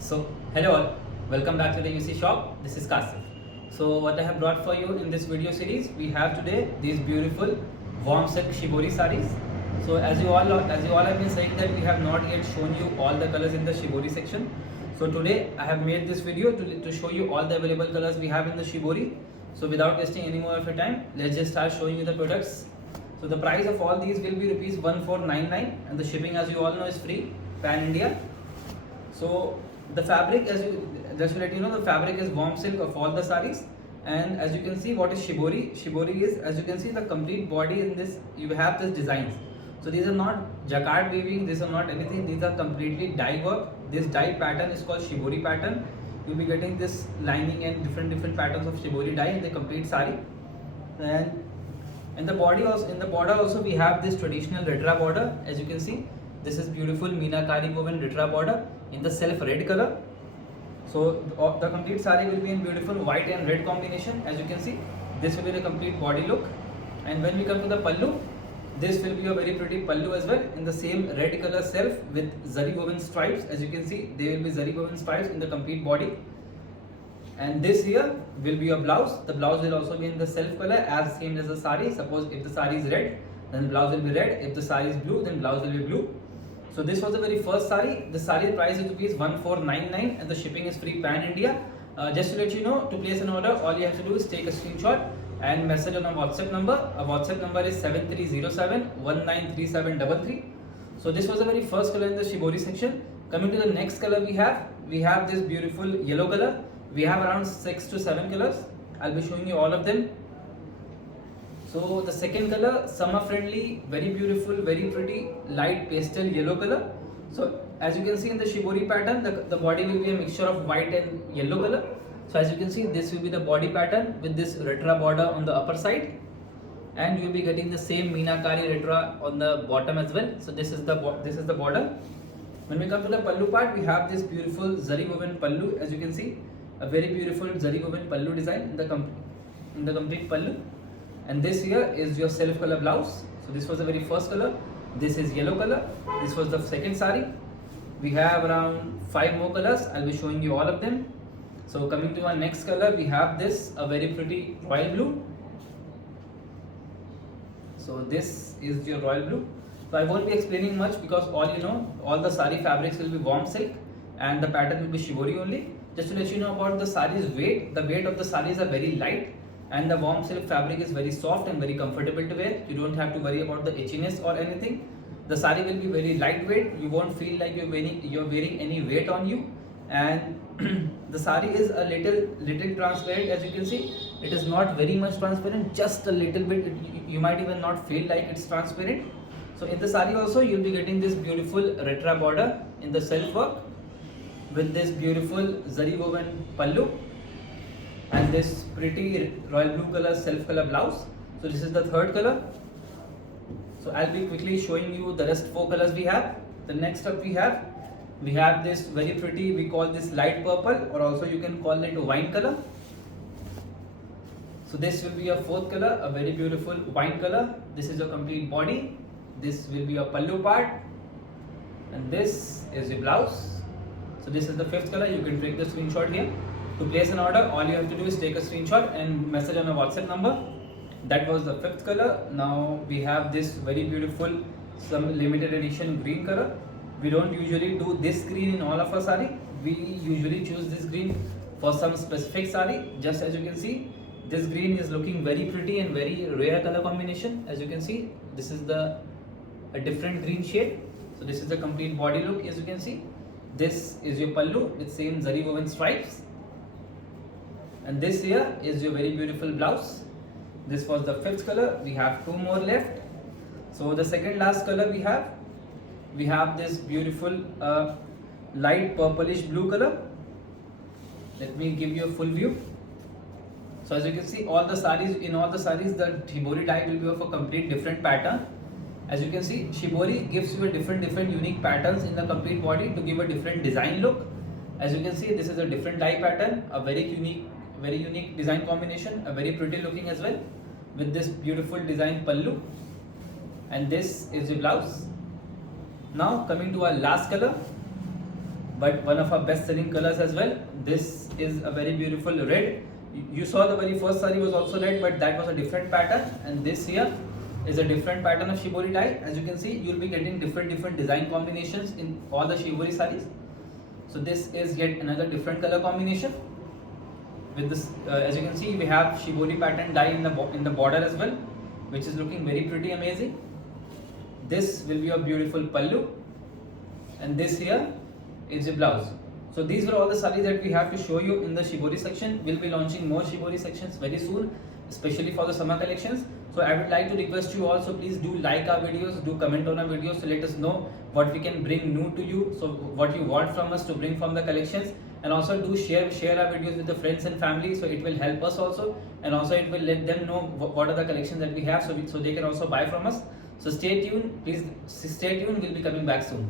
So, hello all, welcome back to the UC shop. This is Kasif. So, what I have brought for you in this video series, we have today these beautiful warm silk shibori sarees. So, as you all have been saying that we have not yet shown you all the colors in the shibori section. So, today I have made this video to show you all the available colors we have in the shibori. So, without wasting any more of your time, let's just start showing you the products. So, the price of all these will be rupees 1499 and the shipping, as you all know, is free pan India. So the fabric, as you just to let you know, the fabric is warm silk of all the sarees. And as you can see, what is shibori? Shibori is, as you can see, the complete body in this. You have this designs. So these are not jacquard weaving. These are not anything. These are completely dye work. This dye pattern is called shibori pattern. You'll be getting this lining and different patterns of shibori dye in the complete saree. And in the body also, in the border also, we have this traditional retra border. As you can see, this is beautiful meenakari woven retra border in the self red color. So the complete saree will be in beautiful white and red combination. As you can see, this will be the complete body look. And when we come to the pallu, this will be a very pretty pallu as well in the same red color self with zari woven stripes. As you can see, there will be zari woven stripes in the complete body. And this here will be your blouse. The blouse will also be in the self color as same as the saree. Suppose if the saree is red, then blouse will be red. If the saree is blue, then blouse will be blue. So this was the very first saree. The saree price is rupees 1499 and the shipping is free pan India. Just to let you know, to place an order, all you have to do is take a screenshot and message on a WhatsApp number. Our WhatsApp number is 7307193733. So this was the very first color in the shibori section. Coming to the next color, we have this beautiful yellow color. We have around 6 to 7 colors. I'll be showing you all of them. So the second color, summer friendly, very beautiful, very pretty, light pastel yellow color. So as you can see in the shibori pattern, the body will be a mixture of white and yellow color. So as you can see, this will be the body pattern with this retra border on the upper side. And you will be getting the same meenakari retra on the bottom as well. So this is the border. When we come to the pallu part, we have this beautiful zari woven pallu. As you can see, a very beautiful zari woven pallu design in the complete pallu. And this here is your self color blouse. So this was the very first color. This is yellow color. This was the second saree. We have around 5 more colors. I'll be showing you all of them. So coming to our next color, we have this, a very pretty royal blue. So this is your royal blue. So I won't be explaining much because all the saree fabrics will be warm silk and the pattern will be shibori only. Just to let you know about the saree's weight, the weight of the sarees are very light. And the warm silk fabric is very soft and very comfortable to wear. You don't have to worry about the itchiness or anything. The saree will be very lightweight. You won't feel like you're wearing any weight on you. And the saree is a little transparent. As you can see, it is not very much transparent, just a little bit. You might even not feel like it's transparent. So in the saree also, you'll be getting this beautiful retra border in the self work with this beautiful zari woven pallu and this pretty royal blue color self color blouse. So this is the third color. So I'll be quickly showing you the rest 4 colors we have. The next up we have this very pretty, we call this light purple, or also you can call it wine color. So this will be a 4th color, a very beautiful wine color. This is your complete body. This will be your pallu part and this is your blouse. So this is the 5th color. You can take the screenshot here. To place an order, all you have to do is take a screenshot and message on a WhatsApp number. That was the 5th color. Now we have this very beautiful, some limited edition green color. We don't usually do this green in all of our saree. We usually choose this green for some specific saree. Just as you can see, this green is looking very pretty and very rare color combination. As you can see, this is a different green shade. So this is the complete body look. As you can see, this is your pallu with same zari woven stripes. And this here is your very beautiful blouse. This was the 5th color. We have 2 more left. So the second last color we have this beautiful light purplish blue color. Let me give you a full view. So as you can see, in all the sarees, the shibori dye will be of a complete different pattern. As you can see, shibori gives you a different unique patterns in the complete body to give a different design look. As you can see, this is a different dye pattern, a very unique design combination, a very pretty looking as well, with this beautiful design pallu, and this is the blouse. Now coming to our last color, but one of our best selling colors as well. This is a very beautiful red. You saw the very first saree was also red, but that was a different pattern, and this here is a different pattern of shibori dye. As you can see, you will be getting different design combinations in all the shibori sarees. So this is yet another different color combination. With this, as you can see, we have shibori pattern dye in the border as well, which is looking very pretty amazing. This will be a beautiful pallu, and this here is the blouse. So these were all the sarees that we have to show you in the shibori section. We'll be launching more shibori sections very soon, especially for the summer collections. So I would like to request you also, please do like our videos, do comment on our videos to let us know what we can bring new to you, so what you want from us to bring from the collections. And also do share our videos with the friends and family, so it will help us also, and also it will let them know what are the collections that we have, so they can also buy from us. So stay tuned, please stay tuned, we'll be coming back soon.